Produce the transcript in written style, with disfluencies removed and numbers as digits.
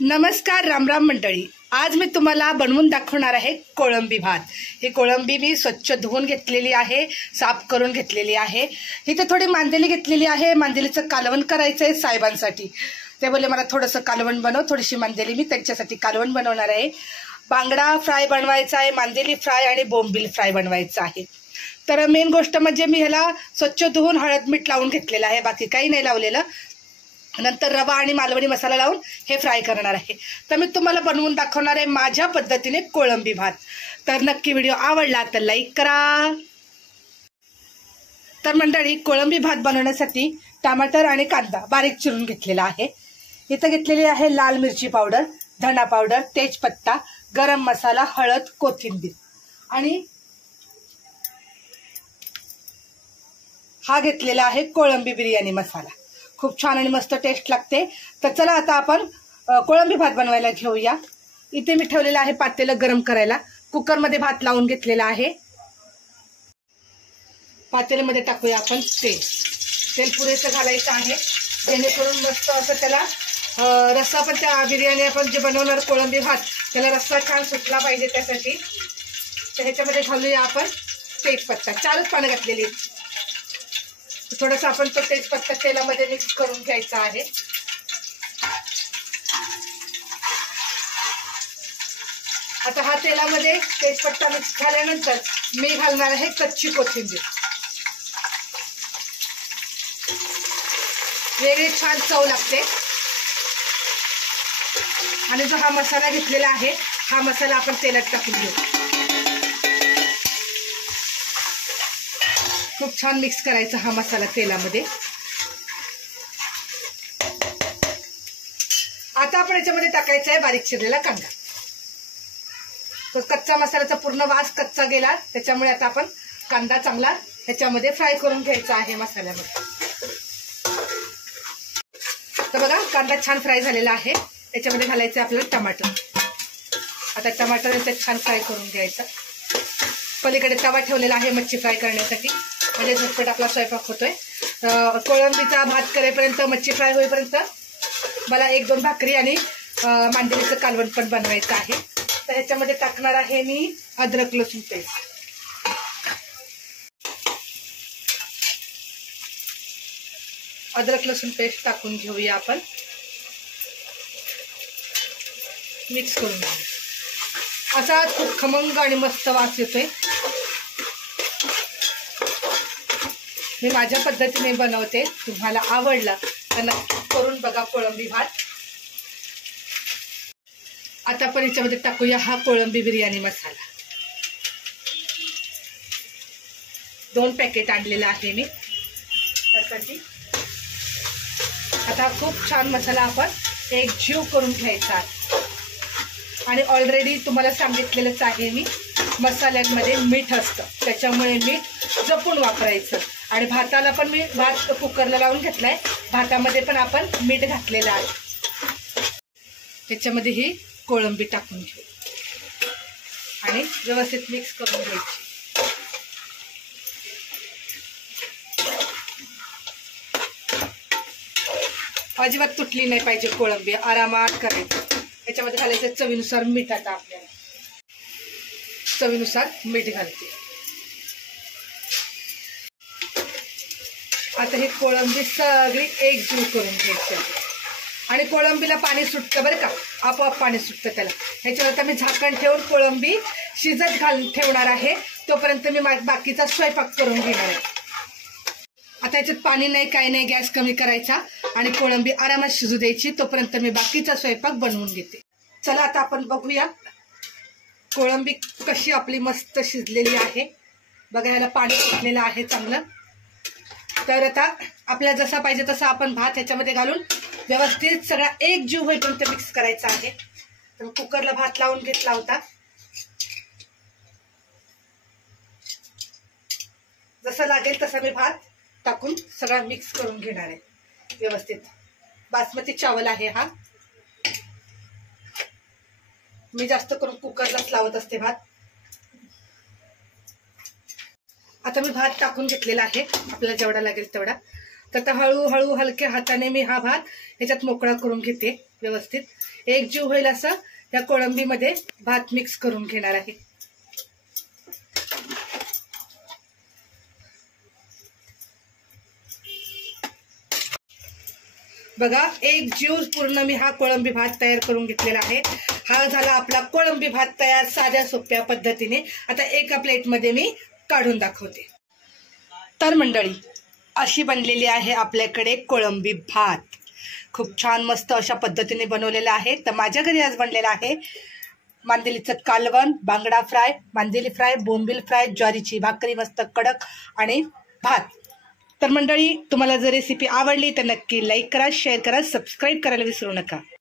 नमस्कार, राम राम मंडळी. आज मी तुम्हाला बनवून दाखवणार आहे कोळंबी भात. ही कोळंबी मी स्वच्छ धुवून घेतलेली आहे, साफ करून घेतलेली आहे. इथे थोडी मांदेली घेतलेली आहे. मांदेलीचं कालवण करायचं आहे साहेबांसाठी. ते बोलले मला थोडंसं कालवण बनव. थोडीशी मांदेली मी त्यांच्यासाठी कालवण बनवणार आहे. बांगडा फ्राय बनवायचा आहे, मांदेली फ्राय आणि बोंबील फ्राय बनवायचं आहे. तर मेन गोष्ट म्हणजे मी ह्याला स्वच्छ धुवून हळद मीठ लावून घेतलेलं आहे, बाकी काही नाही लावलेलं. नंतर रवा आणि मालवणी मसाला लावून हे फ्राय करणार आहे. तर मी तुम्हाला बनवून दाखवणार आहे माझ्या पद्धतीने कोळंबी भात. तर नक्की व्हिडिओ आवडला तर लाईक करा. तर मंडळी, कोळंबी भात बनवण्यासाठी टमाटर आणि कांदा बारीक चिरून घेतलेला आहे. इथं घेतलेली आहे लाल मिरची पावडर, धना पावडर, तेजपत्ता, गरम मसाला, हळद, कोथिंबीर आणि हा घेतलेला आहे कोळंबी बिर्याणी मसाला. खूप छान आणि मस्त टेस्ट लागते. तर चला आता आपण कोळंबी भात बनवायला घेऊया. इथे मी ठेवलेलं आहे पातेलं गरम करायला. कुकरमध्ये भात लावून घेतलेला आहे. पातेल्यामध्ये टाकूया आपण तेल. तेल पुरेसं घालायचं आहे, जेणेकरून मस्त असं त्याला रस्सा पण त्या बिर्याणी आपण जे बनवणार कोळंबी भात त्याला रस्सा छान सुटला पाहिजे. त्यासाठी तर ह्याच्यामध्ये घालूया आपण तेजपत्ता. 4च पानं घातलेली. थोडंसं आपण तो तेजपत्ता तेलामध्ये मिक्स करून घ्यायचा आहे. आता हा तेलामध्ये तेजपत्ता मिक्स झाल्यानंतर मी घालणार आहे कच्ची कोथिंबीर. वेगळी छान चव लागते. आणि जो हा मसाला घेतलेला आहे, हा मसाला आपण तेलात टाकून घेऊ. खूप छान मिक्स करायचा हा मसाला तेलामध्ये. आता आपण याच्यामध्ये टाकायचा आहे बारीक चिरलेला कांदा. तो कच्चा मसाल्याचा पूर्ण वास कच्चा गेला, त्याच्यामुळे आता आपण कांदा चांगला ह्याच्यामध्ये फ्राय करून घ्यायचा आहे मसाल्यामध्ये. तर बघा, कांदा छान फ्राय झालेला आहे. याच्यामध्ये घालायचं आहे आपल्याला टमाटर. आता टमाटर याच्यात छान फ्राय करून घ्यायचा. पलीकडे तवा ठेवलेला आहे मच्छी फ्राय करण्यासाठी, म्हणजे झटपट आपला स्वयंपाक होतोय. कोळंबीचा भात करेपर्यंत, मच्छी फ्राय होईपर्यंत मला 1-2 भाकरी आणि मांदेलीचं कालवण पण बनवायचं आहे. तर ह्याच्यामध्ये टाकणार आहे मी अद्रक लसूण पेस्ट. अद्रक लसूण पेस्ट टाकून घेऊया आपण. मिक्स करून घेऊ. असा खूप खमंग आणि मस्त वास येतोय. मी माझ्या पद्धतीने बनवते. तुम्हाला आवडला तर नक्की करून बघा कोळंबी भात. आता आपण याच्यामध्ये टाकूया हा कोळंबी बिर्याणी मसाला. 2 पॅकेट आणलेला आहे मी त्यासाठी. आता खूप छान मसाला आपण एकजीव करून घ्यायचा. आणि ऑलरेडी तुम्हाला सांगितलेलंच आहे मी, मसाल्यांमध्ये मीठ असतं, त्याच्यामुळे मीठ जपून वापरायचं. आणि भाताला पण मी भात कुकरला लावून घेतलाय. भातामध्ये पण आपण मीठ घातलेलं आहे. त्याच्यामध्ये ही कोळंबी टाकून घेऊ आणि व्यवस्थित मिक्स करून घ्यायची. अजिबात तुटली नाही पाहिजे कोळंबी, आरामात करायचं. याच्यामध्ये घालायचं चवीनुसार मीठ. आता आपल्याला चवीनुसार मीठ घालते. आता ही कोळंबी सगळी एकजीव करून घ्यायची. आणि कोळंबीला पाणी सुटतं बरं का, आपोआप पाणी सुटतं त्याला. ह्याच्यावर आता मी झाकण ठेवून कोळंबी शिजत ठेवणार आहे. तोपर्यंत मी बाकीचा स्वयंपाक करून घेणार आहे. आता याच्यात पाणी नाही, काही नाही. गॅस कमी करायचा आणि कोळंबी आरामात शिजू द्यायची. तोपर्यंत मी बाकीचा स्वयंपाक बनवून घेते. चला आता आपण बघूया कोळंबी कशी आपली मस्त शिजलेली आहे. बघा, याला पाणी सुटलेलं आहे चांगलं. तर आता आपल्याला जसा पाहिजे तसा आपण भात ह्याच्यामध्ये घालून व्यवस्थित सगळा एकजीव होईपर्यंत मिक्स करायचा आहे. तर कुकरला भात लावून घेतला होता. जसं लागेल तसा मी भात टाकून सगळा मिक्स करून घेणार आहे व्यवस्थित. बासमती चावल आहे हा. मी जास्त करून कुकरलाच लावत असते भात. आता मी भात टाकून घेतलेला आहे, आपल्याला जेवढा लागेल तेवढा. तर आता हळूहळू हलक्या हाताने मी हा भात ह्याच्यात मोकळा करून घेते व्यवस्थित एकजीव होईल असं त्या कोळंबीमध्ये भात मिक्स करून घेणार आहे. बघा एकजीव पूर्ण मी हा कोळंबी भात तयार करून घेतलेला आहे. हा झाला आपला कोळंबी भात तयार साध्या सोप्या पद्धतीने. आता एका प्लेटमध्ये मी काढून दाखवते. तर मंडळी अशी बनलेली आहे आपल्याकडे कोळंबी भात. खूप छान मस्त अशा पद्धतीने बनवलेला आहे. तर माझ्या घरी आज बनलेला आहे मांदेलीचं कालवण, बांगडा फ्राय, मांदेली फ्राय, बोंबील फ्राय, ज्वारीची भाकरी मस्त कडक आणि भात. तर मंडळी तुम्हाला जर रेसिपी आवडली तर नक्की लाईक करा, शेअर करा, सबस्क्राईब करायला विसरू नका.